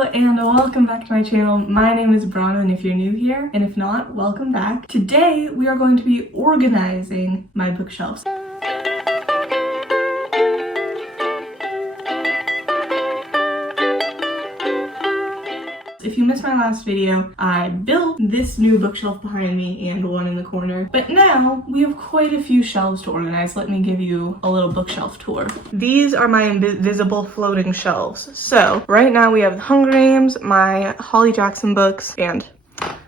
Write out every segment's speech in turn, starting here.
Hello and welcome back to my channel. My name is Brana, and if you're new here, and if not, welcome back. Today we are going to be organizing my bookshelves. If you missed my last video, I built this new bookshelf behind me and one in the corner, but now we have quite a few shelves to organize. Let me give you a little bookshelf tour. These are my invisible floating shelves. So right now we have the Hunger Games, my Holly Jackson books, and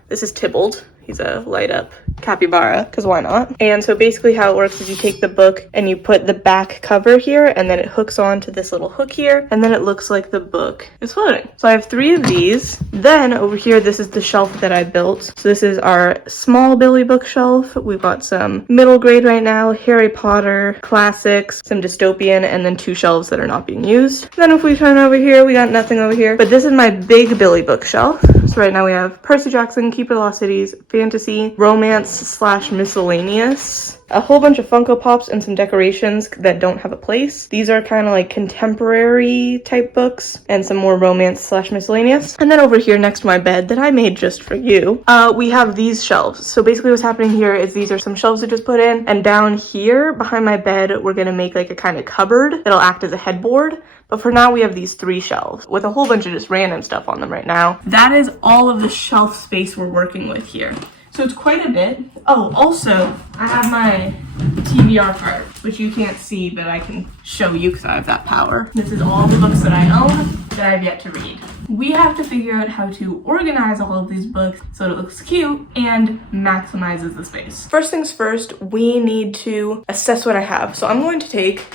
this is Tybalt. He's a light up capybara, because why not? And so basically how it works is you take the book and you put the back cover here, and then it hooks onto this little hook here, and then it looks like the book is floating. So I have 3 of these. Then over here, this is the shelf that I built. So this is our small Billy bookshelf. We've got some middle grade right now, Harry Potter, classics, some dystopian, and then 2 shelves that are not being used. Then if we turn over here, we got nothing over here. But this is my big Billy bookshelf. So right now we have Percy Jackson, Keeper of the Lost Cities, fantasy, romance / miscellaneous, a whole bunch of Funko Pops, and some decorations that don't have a place. These are kind of like contemporary type books, and some more romance / miscellaneous. And then over here next to my bed that I made just for you, we have these shelves. So basically what's happening here is these are some shelves I just put in, and down here behind my bed we're gonna make like a kind of cupboard that'll act as a headboard. But for now we have these 3 shelves with a whole bunch of just random stuff on them right now. That is all of the shelf space we're working with here. So it's quite a bit. Oh, also, I have my TBR card, which you can't see, but I can show you because I have that power. This is all the books that I own that I've yet to read. We have to figure out how to organize all of these books so it looks cute and maximizes the space. First things first, we need to assess what I have. So I'm going to take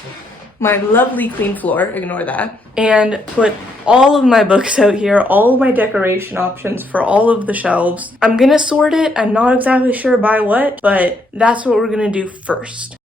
my lovely clean floor, ignore that, and put all of my books out here, all of my decoration options for all of the shelves. I'm gonna sort it. I'm not exactly sure by what, but that's what we're gonna do first.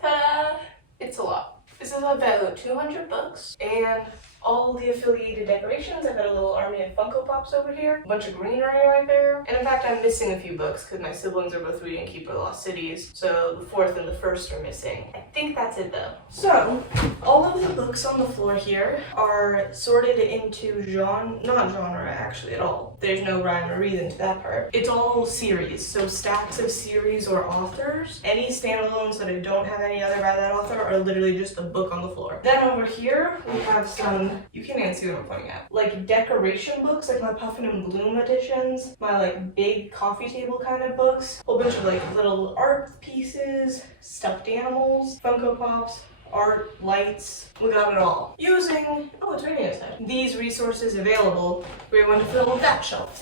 Ta-da! It's a lot. This is about 200 books and all the affiliated decorations. I've got a little army of Funko Pops over here, a bunch of greenery right there, and in fact I'm missing a few books because my siblings are both reading Keeper of the Lost Cities, so the 4th and the 1st are missing. I think that's it though. So all of the books on the floor here are sorted into not genre actually at all. There's no rhyme or reason to that part. It's all series, so stacks of series or authors. Any standalones that I don't have any other by that author are literally just a book on the floor. Then over here we have some, you can't even see what I'm pointing at, like decoration books, like my Puffin and Bloom editions, my like big coffee table kind of books, a whole bunch of like little art pieces, stuffed animals, Funko Pops, art, lights, we got it all. Using, oh, it's raining outside. These resources available, we're going to fill that shelf,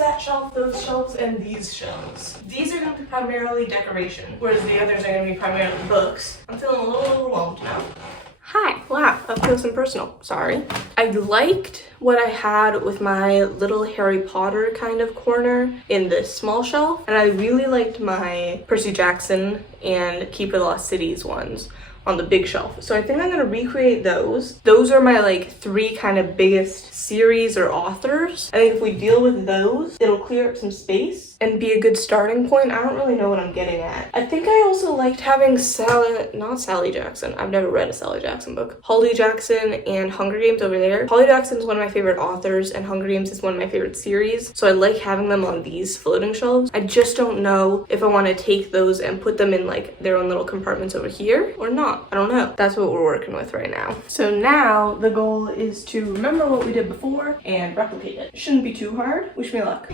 those shelves, and these shelves. These are going to be primarily decoration, whereas the others are going to be primarily books. I'm feeling a little overwhelmed now. Hi, wow, up close and personal, sorry. I liked what I had with my little Harry Potter kind of corner in this small shelf, and I really liked my Percy Jackson and Keeper of the Lost Cities ones on the big shelf. So I think I'm gonna recreate those. Those are my like 3 kind of biggest series or authors. I think if we deal with those, it'll clear up some space and be a good starting point. I don't really know what I'm getting at. I think I also liked having not Sally Jackson. I've never read a Sally Jackson book. Holly Jackson and Hunger Games over there. Holly Jackson is one of my favorite authors and Hunger Games is one of my favorite series. So I like having them on these floating shelves. I just don't know if I want to take those and put them in like their own little compartments over here or not. I don't know. That's what we're working with right now. So now the goal is to remember what we did before and replicate it. Shouldn't be too hard. Wish me luck.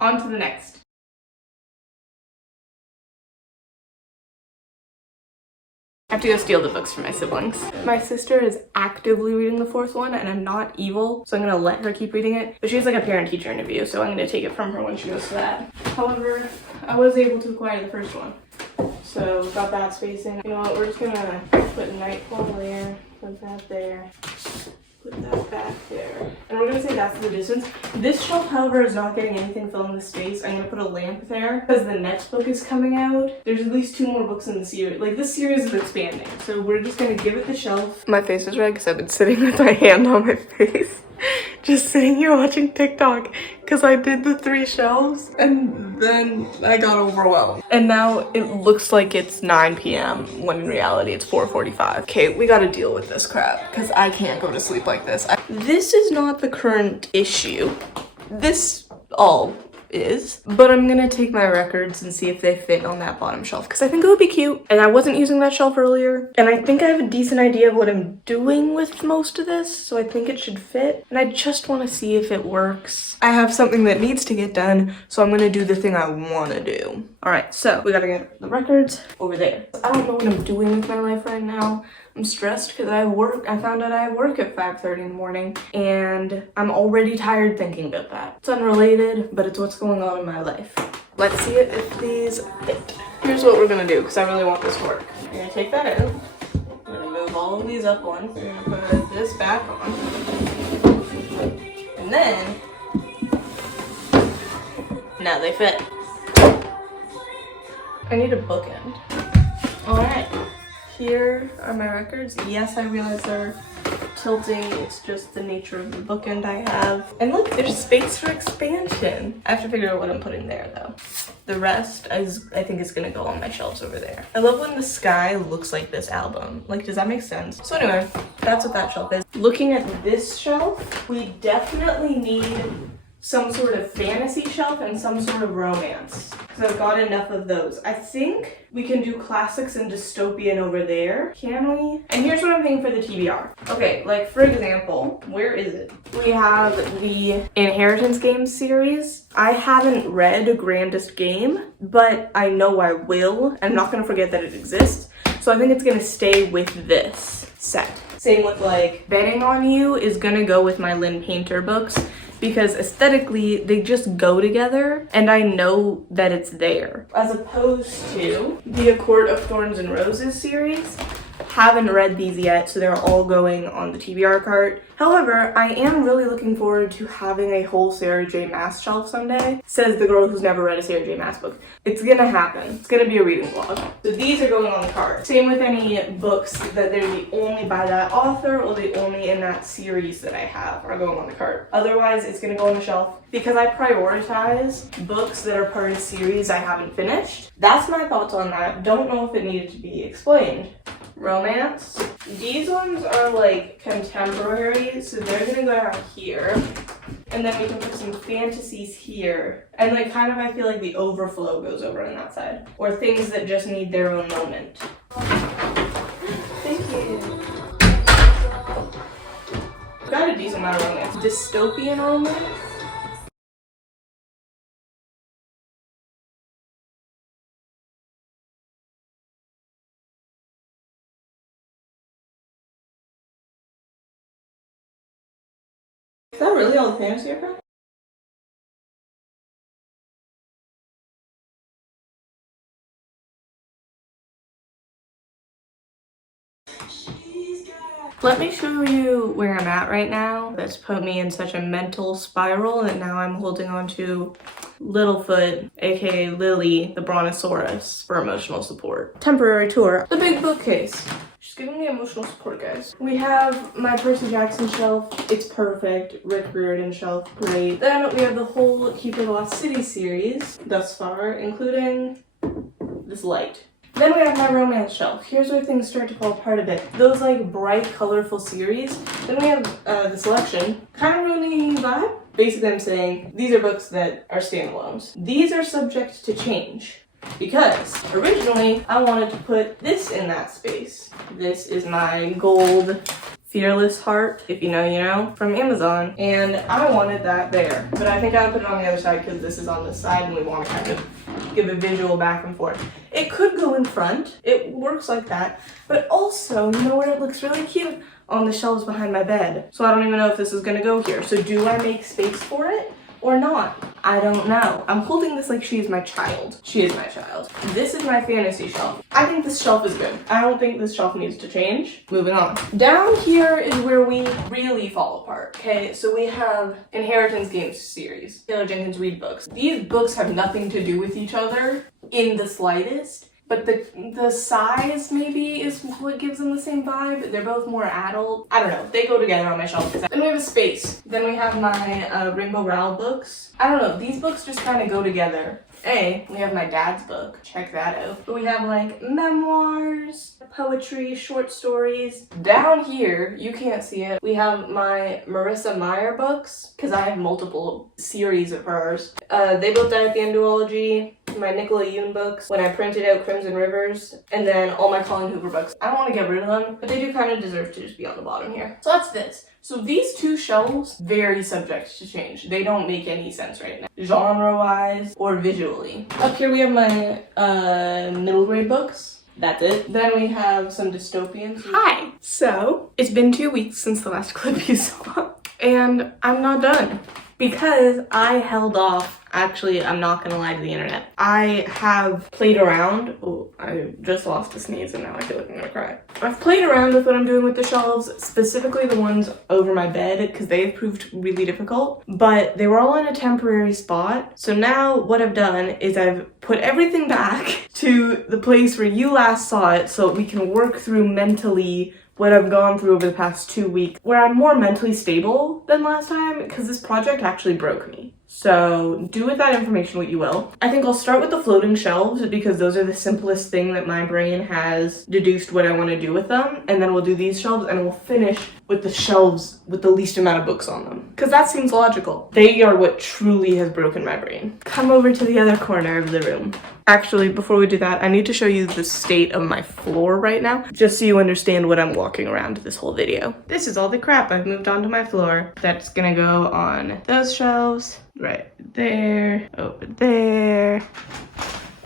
On to the next. I have to go steal the books from my siblings. My sister is actively reading the fourth one, and I'm not evil, so I'm gonna let her keep reading it. But she has like a parent-teacher interview, so I'm gonna take it from her when she goes to that. However, I was able to acquire the first one. So got that spacing. You know what, we're just gonna put Nightfall there, put that there, put that back there. And we're gonna say that's the distance. This shelf, however, is not getting anything filling the space. I'm gonna put a lamp there because the next book is coming out. There's at least 2 more books in the series. Like, this series is expanding. So we're just gonna give it the shelf. My face is red because I've been sitting with my hand on my face. Just sitting here watching TikTok because I did the 3 shelves and then I got overwhelmed. And now it looks like it's 9 p.m. when in reality it's 4:45. Okay, we gotta deal with this crap because I can't go to sleep like this. This is not the current issue. This all is, but I'm gonna take my records and see if they fit on that bottom shelf because I think it would be cute. And I wasn't using that shelf earlier, and I think I have a decent idea of what I'm doing with most of this, so I think it should fit. And I just want to see if it works. I have something that needs to get done, so I'm gonna do the thing I want to do. All right, so we gotta get the records over there. I don't know what I'm doing with my life right now. I'm stressed because I found out I have work at 5:30 in the morning, and I'm already tired thinking about that. It's unrelated, but it's what's going on in my life. Let's see if these fit. Here's what we're gonna do because I really want this to work. I'm gonna take that out. I'm gonna move all of these up one. We're gonna put this back on. And then, now they fit. I need a bookend. All right. Here are my records. Yes, I realize they're tilting. It's just the nature of the bookend I have. And look, there's space for expansion. I have to figure out what I'm putting there though. The rest I think is gonna go on my shelves over there. I love when the sky looks like this album. Like, does that make sense? So anyway, that's what that shelf is. Looking at this shelf, we definitely need some sort of fantasy shelf and some sort of romance, because I've got enough of those. I think we can do classics and dystopian over there. Can we? And here's what I'm thinking for the TBR. Okay, like for example, where is it? We have the Inheritance Games series. I haven't read Grandest Game, but I know I will. I'm not gonna forget that it exists. So I think it's gonna stay with this set. Same with like Betting on You is gonna go with my Lynn Painter books, because aesthetically they just go together and I know that it's there. As opposed to the A Court of Thorns and Roses series. Haven't read these yet, so they're all going on the TBR cart. However, I am really looking forward to having a whole Sarah J. Maas shelf someday. Says the girl who's never read a Sarah J. Maas book. It's gonna happen. It's gonna be a reading vlog. So these are going on the cart. Same with any books that they're the only by that author or the only in that series that I have are going on the cart. Otherwise, it's gonna go on the shelf because I prioritize books that are part of a series I haven't finished. That's my thoughts on that. Don't know if it needed to be explained. Romance. These ones are like contemporary, so they're gonna go down here. And then we can put some fantasies here. And like kind of I feel like the overflow goes over on that side. Or things that just need their own moment. Thank you. Got a decent amount of romance. Dystopian romance. Is that really all the fantasy are from? Let me show you where I'm at right now. That's put me in such a mental spiral that now I'm holding on to Littlefoot, aka Lily, the Brontosaurus, for emotional support. Temporary tour. The big bookcase. She's giving me emotional support, guys. We have my Percy Jackson shelf. It's perfect. Rick Riordan shelf. Great. Then we have the whole Keeper of the Lost City series thus far, including this light. Then we have my romance shelf. Here's where things start to fall apart a bit. Those like bright, colorful series. Then we have the selection. Kind of ruining the vibe. Basically, I'm saying these are books that are standalones. These are subject to change. Because originally I wanted to put this in that space. This is my gold Fearless Heart, if you know, you know, from Amazon. And I wanted that there, but I think I'll put it on the other side because this is on this side and we want to kind of give a visual back and forth. It could go in front. It works like that. But also, you know where it looks really cute? On the shelves behind my bed. So I don't even know if this is gonna go here. So do I make space for it or not? I don't know. I'm holding this like she is my child. She is my child. This is my fantasy shelf. I think this shelf is good. I don't think this shelf needs to change. Moving on. Down here is where we really fall apart. Okay, so we have Inheritance Games series. Taylor Jenkins Reid books. These books have nothing to do with each other in the slightest. But the size maybe is what gives them the same vibe. They're both more adult. I don't know. They go together on my shelf. Then we have a space. Then we have my Rainbow Rowell books. I don't know. These books just kind of go together. We have my dad's book. Check that out. But we have like memoirs, poetry, short stories. Down here, you can't see it, we have my Marissa Meyer books because I have multiple series of hers. They Both Die at the End duology, my Nicola Yoon books, when I printed out Crimson Rivers, and then all my Colleen Hoover books. I don't want to get rid of them, but they do kind of deserve to just be on the bottom here. So that's this. So these two shelves, very subject to change. They don't make any sense right now, genre-wise or visually. Up here we have my middle grade books. That's it. Then we have some dystopians. Hi! So, it's been 2 weeks since the last clip you saw, and I'm not done. Because I held off. Actually, I'm not gonna lie to the internet. I have played around. Oh, I just lost a sneeze and now I feel like I'm gonna cry. I've played around with what I'm doing with the shelves, specifically the ones over my bed, because they have proved really difficult, but they were all in a temporary spot. So now what I've done is I've put everything back to the place where you last saw it so we can work through mentally what I've gone through over the past 2 weeks, where I'm more mentally stable than last time, because this project actually broke me. So do with that information what you will. I think I'll start with the floating shelves because those are the simplest thing that my brain has deduced what I want to do with them. And then we'll do these shelves and we'll finish with the shelves with the least amount of books on them. Because that seems logical. They are what truly has broken my brain. Come over to the other corner of the room. Actually, before we do that, I need to show you the state of my floor right now, just so you understand what I'm walking around this whole video. This is all the crap I've moved onto my floor. That's gonna go on those shelves, right there, over there,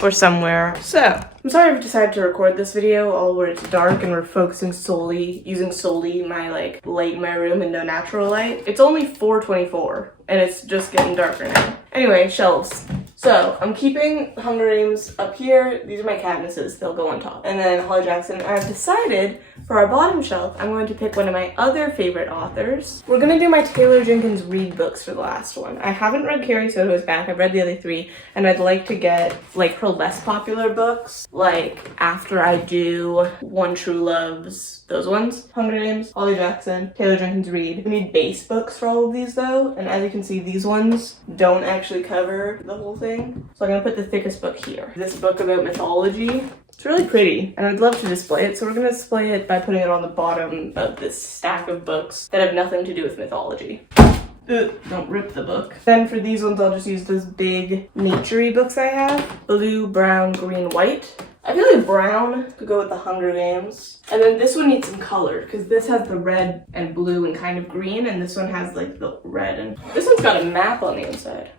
or somewhere. So, I'm sorry I've decided to record this video all where it's dark and we're focusing using solely my light in my room and no natural light. It's only 4:24 and it's just getting darker now. Anyway, shelves. So, I'm keeping Hunger Games up here. These are my Katnisses, they'll go on top. And then Holly Jackson. I've decided for our bottom shelf, I'm going to pick one of my other favorite authors. We're gonna do my Taylor Jenkins Reid books for the last one. I haven't read Carrie Soto's back, I've read the other 3, and I'd like to get her less popular books, after I do One True Loves, those ones. Hunger Games, Holly Jackson, Taylor Jenkins Reid. We need base books for all of these though, and as you can see, these ones don't actually cover the whole thing. So I'm gonna put the thickest book here. This book about mythology. It's really pretty, and I'd love to display it, so we're gonna display it by putting it on the bottom of this stack of books that have nothing to do with mythology. Don't rip the book. Then for these ones, I'll just use those big nature-y books I have. Blue, brown, green, white. I feel like brown could go with the Hunger Games. And then this one needs some color, because this has the red and blue and kind of green, and this one has the red and... This one's got a map on the inside.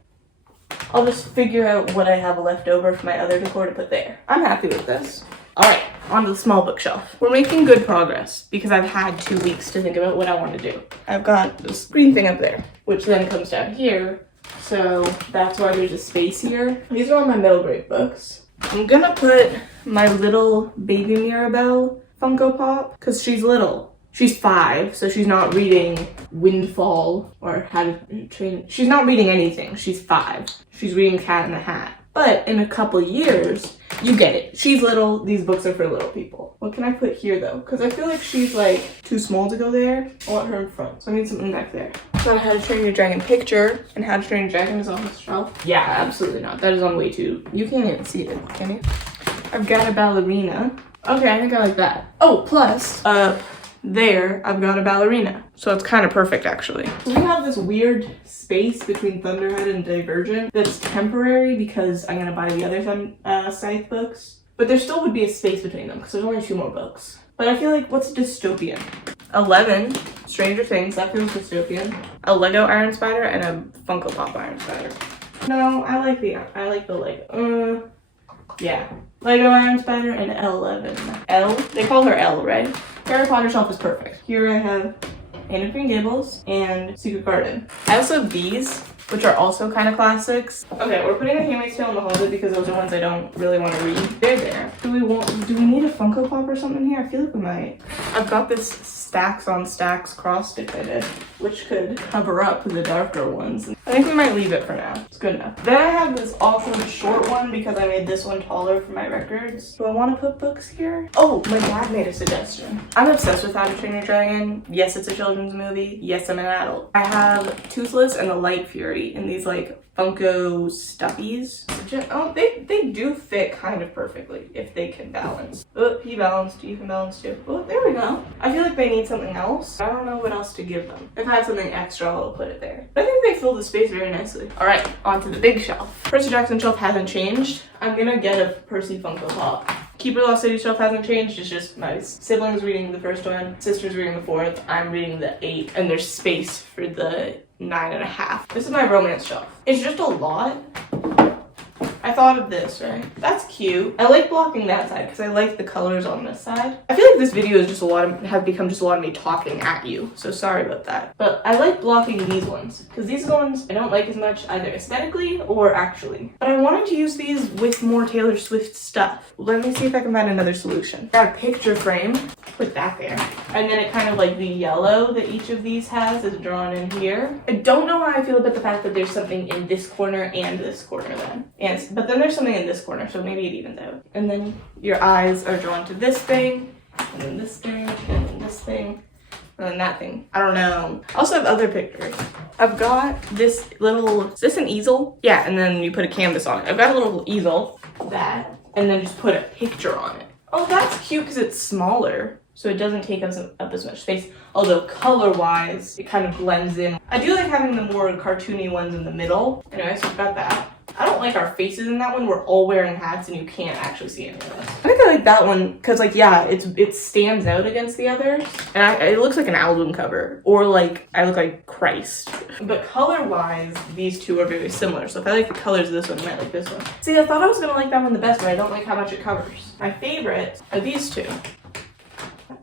I'll just figure out what I have left over for my other decor to put there. I'm happy with this. All right, onto the small bookshelf. We're making good progress because I've had 2 weeks to think about what I want to do. I've got this green thing up there, which then comes down here. So that's why there's a space here. These are all my middle grade books. I'm gonna put my little baby Mirabelle Funko Pop because she's little. She's 5, so she's not reading Windfall or How to Train. She's not reading anything. She's 5. She's reading Cat in the Hat. But in a couple years, you get it. She's little. These books are for little people. What can I put here though? Because I feel like she's too small to go there. I want her in front, so I need something back there. Then How to Train Your Dragon picture, and How to Train Your Dragon is on this shelf. Yeah, absolutely not. That is on way too. You can't even see it, can you? I've got a ballerina. Okay, I think I like that. Oh, plus, there, I've got a ballerina. So it's kind of perfect, actually. So we have this weird space between Thunderhead and Divergent that's temporary because I'm gonna buy the other Scythe books. But there still would be a space between them because there's only 2 more books. But I feel like, what's dystopian? 11, Stranger Things, that feels dystopian. A Lego Iron Spider and a Funko Pop Iron Spider. No, I like the Lego. Yeah. Lego Iron Spider and L11. L? They call her L, right? Harry Potter shelf is perfect. Here I have Anne of Green Gables and Secret Garden. I also have these, which are also kind of classics. Okay, we're putting The Handmaid's Tale in the Hobbit because those are ones I don't really want to read. They're there. Do we need a Funko Pop or something here? I feel like we might. I've got this stacks on stacks cross stitch I did, which could cover up the darker ones. I think we might leave it for now. It's good enough. Then I have this awkward short one because I made this one taller for my records. Do I want to put books here? Oh, my dad made a suggestion. I'm obsessed with How to Train Your Dragon. Yes, it's a children's movie. Yes, I'm an adult. I have Toothless and the Light Fury in these like Funko stuffies. Oh, they do fit kind of perfectly if they can balance. Oh, he balanced. You can balance too. Oh, there we go. I feel like they need something else. I don't know what else to give them. If I have something extra, I'll put it there. But I think they fill the space very nicely. All right, on to the big shelf. Percy Jackson shelf hasn't changed. I'm gonna get a Percy Funko Pop. Keeper Lost City shelf hasn't changed. It's just my siblings reading the first one, sisters reading the fourth, I'm reading the 8, and there's space for the 9.5. This is my romance shelf. It's just a lot. I thought of this, right? That's cute. I like blocking that side because I like the colors on this side. I feel like this video is just have become just a lot of me talking at you, so sorry about that. But I like blocking these ones because these ones I don't like as much either aesthetically or actually. But I wanted to use these with more Taylor Swift stuff. Let me see if I can find another solution. Got a picture frame. Put that there. And then it kind of like the yellow that each of these has is drawn in here. I don't know how I feel about the fact that there's something in this corner and this corner then. But then there's something in this corner, so maybe it evens out. And then your eyes are drawn to this thing, and then this thing, and then this thing, and then that thing. I don't know. I also have other pictures. I've got this little, is this an easel? Yeah, and then you put a canvas on it. I've got a little easel, that, and then just put a picture on it. Oh, that's cute because it's smaller, so it doesn't take up as much space. Although color-wise, it kind of blends in. I do like having the more cartoony ones in the middle. Anyway, so I've got that. I don't like our faces in that one. We're all wearing hats and you can't actually see any of us. I think I like that one because, like, yeah, it stands out against the others. And it looks like an album cover. Or, like, I look like Christ. But color-wise, these two are very similar. So if I like the colors of this one, I might like this one. See, I thought I was going to like that one the best, but I don't like how much it covers. My favorite are these two.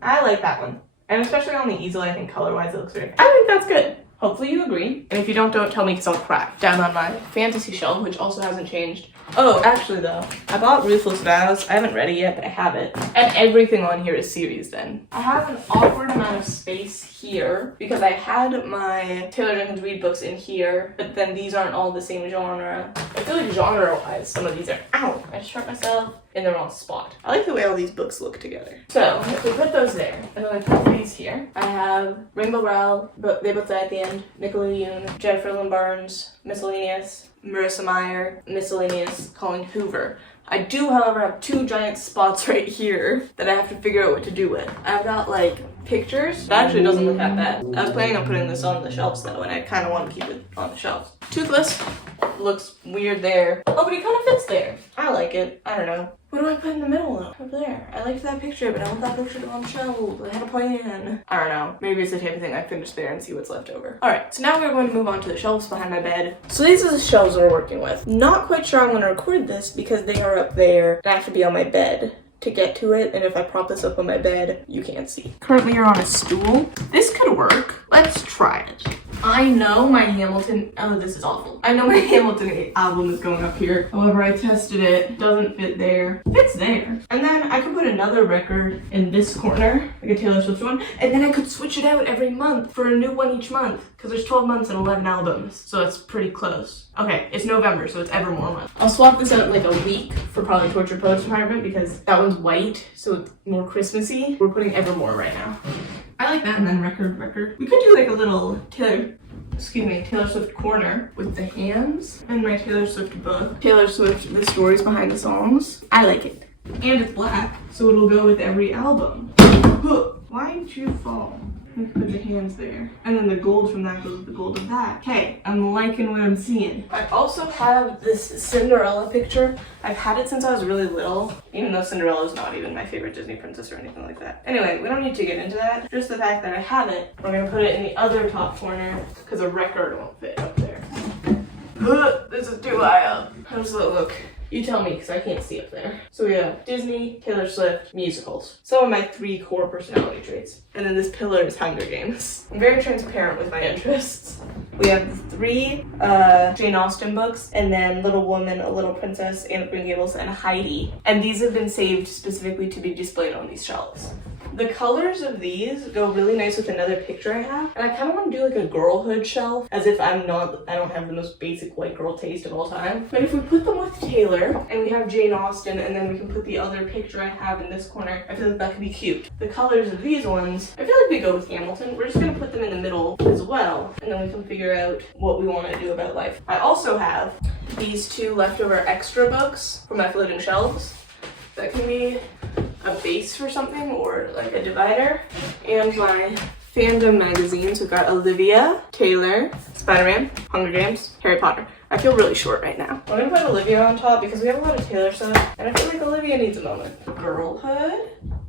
I like that one. And especially on the easel, I think color-wise it looks very... I think that's good. Hopefully you agree. And if you don't tell me because I'll cry. Down on my fantasy shelf, which also hasn't changed. Oh, actually though, I bought Ruthless Vows. I haven't read it yet, but I have it. And everything on here is series then. I have an awkward amount of space here because I had my Taylor Jenkins Reid books in here, but then these aren't all the same genre. I feel like genre-wise, some of these are, ow, I just hurt myself in the wrong spot. I like the way all these books look together. So, if we put those there, and then I put these here, I have Rainbow Rowell, but they both die at the end, Nicola Yoon, Jennifer Lynn Barnes, Miscellaneous, Marissa Meyer, Miscellaneous, Colleen Hoover. I do, however, have two giant spots right here that I have to figure out what to do with. I've got, like, pictures. It actually doesn't look that bad. I was planning on putting this on the shelves, though, and I kind of want to keep it on the shelves. Toothless looks weird there. Oh, but it kind of fits there. I like it. I don't know. What do I put in the middle, though? Up there. I liked that picture, but I want that picture to go on the shelf. I had a plan. I don't know. Maybe it's the type of thing I finish there and see what's left over. Alright, so now we're going to move on to the shelves behind my bed. So these are the shelves we're working with. Not quite sure I'm going to record this because they are up there and I have to be on my bed to get to it, and if I prop this up on my bed, you can't see. Currently you're on a stool. This could work. Let's try it. I know my Hamilton, oh, this is awful. I know my Hamilton album is going up here. However, I tested it, doesn't fit there. It fits there. And then I could put another record in this corner, like a Taylor Swift one, and then I could switch it out every month for a new one each month, because there's 12 months and 11 albums, so it's pretty close. Okay, it's November, so it's Evermore month. I'll swap this out in like a week for probably Torture Post Department, because that one's white, so it's more Christmassy. We're putting Evermore right now. I like that, and then record. We could do like a little Taylor Swift corner with the hands and my Taylor Swift book. Taylor Swift, the stories behind the songs. I like it. And it's black, so it'll go with every album. Why'd you fall? We can put the hands there. And then the gold from that goes with the gold of that. Okay, I'm liking what I'm seeing. I also have this Cinderella picture. I've had it since I was really little, even though Cinderella's not even my favorite Disney princess or anything like that. Anyway, we don't need to get into that. Just the fact that I have it, we're gonna put it in the other top corner because a record won't fit up there. This is too high up. How does it look? You tell me, because I can't see up there. So we have Disney, Taylor Swift, musicals. Some of my 3 core personality traits. And then this pillar is Hunger Games. I'm very transparent with my interests. We have 3 Jane Austen books, and then Little Woman, A Little Princess, Anne of Green Gables, and Heidi. And these have been saved specifically to be displayed on these shelves. The colors of these go really nice with another picture I have. And I kind of want to do like a girlhood shelf, as if I don't have the most basic white girl taste of all time. But if we put them with Taylor, and we have Jane Austen, and then we can put the other picture I have in this corner, I feel like that could be cute. The colors of these ones, I feel like we go with Hamilton. We're just going to put them in the middle as well, and then we can figure out what we want to do about life. I also have these 2 leftover extra books for my floating shelves. That can be a base for something or like a divider. And my fandom magazines. We've got Olivia, Taylor, Spider-Man, Hunger Games, Harry Potter. I feel really short right now. I'm gonna put Olivia on top because we have a lot of Taylor stuff and I feel like Olivia needs a moment. Girlhood?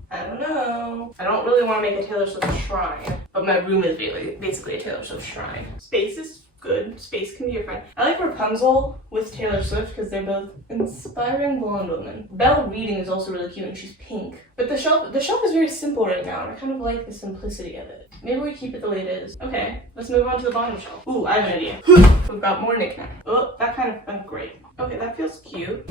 I don't know. I don't really want to make a Taylor Swift shrine, but my room is basically a Taylor Swift shrine. Space is good. Space can be your friend. I like Rapunzel with Taylor Swift because they're both inspiring blonde women. Belle Reading is also really cute and she's pink. But the shelf is very simple right now and I kind of like the simplicity of it. Maybe we keep it the way it is. Okay, let's move on to the bottom shelf. Ooh, I have an idea. We've got more knickknacks. Oh, that kind of great. Okay, that feels cute.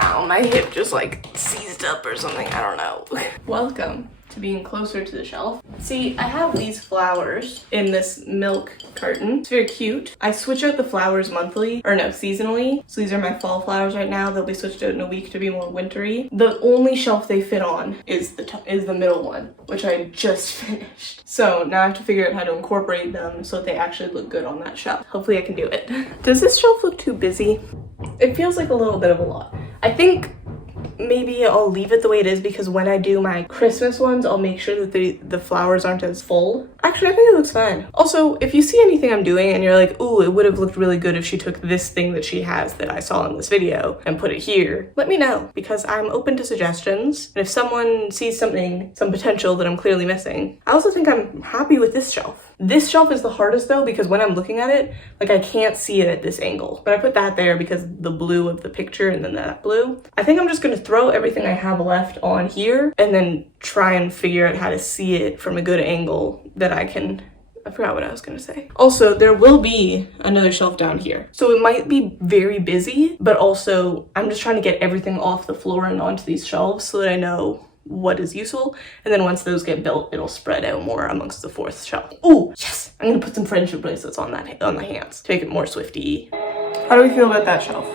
Ow, my hip just like seized up or something. I don't know. Welcome to being closer to the shelf. See, I have these flowers in this milk carton. It's very cute. I switch out the flowers monthly, or no, seasonally. So these are my fall flowers right now. They'll be switched out in a week to be more wintry. The only shelf they fit on is the middle one, which I just finished. So now I have to figure out how to incorporate them so that they actually look good on that shelf. Hopefully I can do it. Does this shelf look too busy? It feels like a little bit of a lot. I think maybe I'll leave it the way it is because when I do my Christmas ones, I'll make sure that the flowers aren't as full. Actually, I think it looks fine. Also, if you see anything I'm doing and you're like, ooh, it would have looked really good if she took this thing that she has that I saw in this video and put it here, let me know because I'm open to suggestions. And if someone sees something, some potential that I'm clearly missing, I also think I'm happy with this shelf. This shelf is the hardest though because when I'm looking at it, like I can't see it at this angle. But I put that there because the blue of the picture and then that blue. I think I'm just gonna throw everything I have left on here and then try and figure out how to see it from a good angle that I forgot what I was gonna say. Also, there will be another shelf down here. So it might be very busy, but also I'm just trying to get everything off the floor and onto these shelves so that I know what is useful, and then once those get built, it'll spread out more amongst the 4th shelf. Ooh, yes! I'm gonna put some friendship bracelets on the hands to make it more Swifty. How do we feel about that shelf?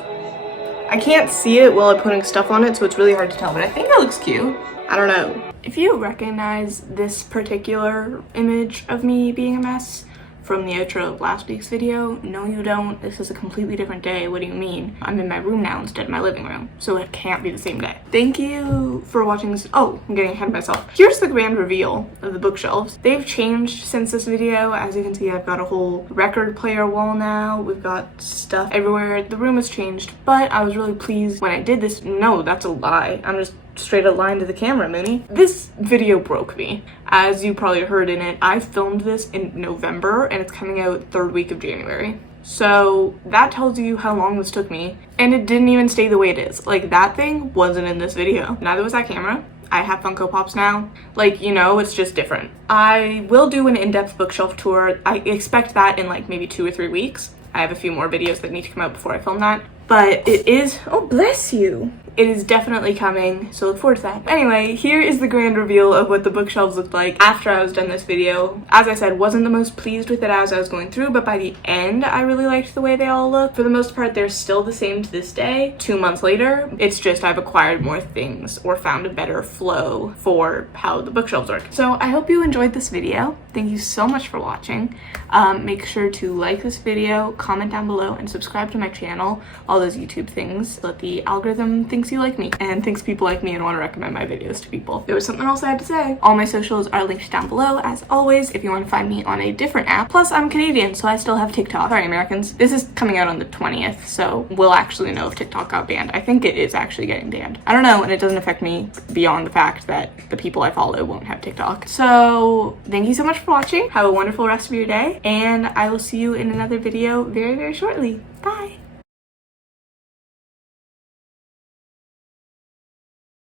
I can't see it while I'm putting stuff on it, so it's really hard to tell, but I think it looks cute. I don't know. If you recognize this particular image of me being a mess from the outro of last week's video, no you don't. This is a completely different day. What do you mean? I'm in my room now instead of my living room, so it can't be the same day. Thank you for watching this. Oh, I'm getting ahead of myself. Here's the grand reveal of the bookshelves. They've changed since this video. As you can see, I've got a whole record player wall now. We've got stuff everywhere. The room has changed, but I was really pleased when I did this. No, that's a lie. I'm just straight up line to the camera, Mooney. This video broke me. As you probably heard in it, I filmed this in November and it's coming out 3rd week of January. So that tells you how long this took me, and it didn't even stay the way it is. Like, that thing wasn't in this video. Neither was that camera. I have Funko Pops now. Like, you know, it's just different. I will do an in-depth bookshelf tour. I expect that in like maybe 2 or 3 weeks. I have a few more videos that need to come out before I film that. But it is, oh bless you. It is definitely coming, so look forward to that. Anyway, here is the grand reveal of what the bookshelves looked like after I was done this video. As I said, wasn't the most pleased with it as I was going through, but by the end, I really liked the way they all look. For the most part, they're still the same to this day, 2 months later. It's just I've acquired more things or found a better flow for how the bookshelves work. So I hope you enjoyed this video. Thank you so much for watching. Make sure to like this video, comment down below, and subscribe to my channel. All those YouTube things so that the algorithm thinks you like me and thinks people like me and want to recommend my videos to people. There was something else I had to say. All my socials are linked down below as always if you want to find me on a different app. Plus I'm Canadian, so I still have TikTok. Sorry Americans. This is coming out on the 20th, so we'll actually know if TikTok got banned. I think it is actually getting banned. I don't know, and it doesn't affect me beyond the fact that the people I follow won't have TikTok. So thank you so much for watching. Have a wonderful rest of your day, and I will see you in another video very, very shortly. Bye!